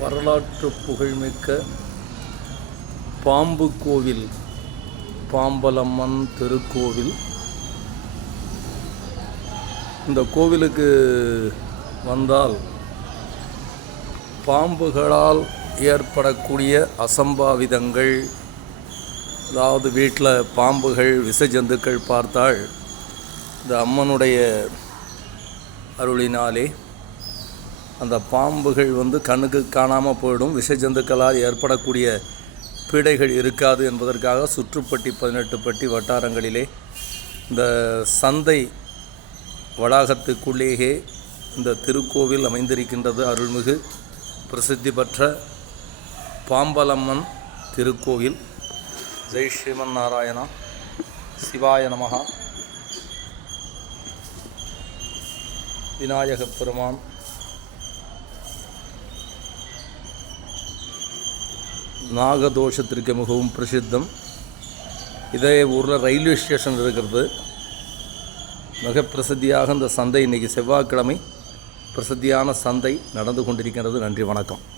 வரலாற்று புகழ்மிக்க பாம்பு கோவில், பாம்பலம்மன் திருக்கோவில். இந்த கோவிலுக்கு வந்தால் பாம்புகளால் ஏற்படக்கூடிய அசம்பாவிதங்கள், அதாவது வீட்டில் பாம்புகள் விஷ ஜந்துக்கள் பார்த்தால் இந்த அம்மனுடைய அருளினாலே அந்த பாம்புகள் கண்ணுக்கு காணாமல் போயிடும். விஷ ஜந்துக்களால் ஏற்படக்கூடிய பீடைகள் இருக்காது என்பதற்காக சுற்றுப்பட்டி 18 பட்டி வட்டாரங்களிலே இந்த சந்தை வளாகத்துக்குள்ளேயே இந்த திருக்கோவில் அமைந்திருக்கின்றது. அருள்மிகு பிரசித்தி பெற்ற பாம்பலம்மன் திருக்கோவில். ஜெய் ஸ்ரீமன் நாராயணா, சிவாய நமஹா. விநாயகப் பெருமான் நாகதோஷத்திற்கு மிகவும் பிரசித்தம். இதே ஊரில் ரயில்வே ஸ்டேஷன் இருக்கிறது. மிக பிரசித்தியாக இந்த சந்தை இன்றைக்கி செவ்வாய்க்கிழமை பிரசித்தியான சந்தை நடந்து கொண்டிருக்கிறது. நன்றி, வணக்கம்.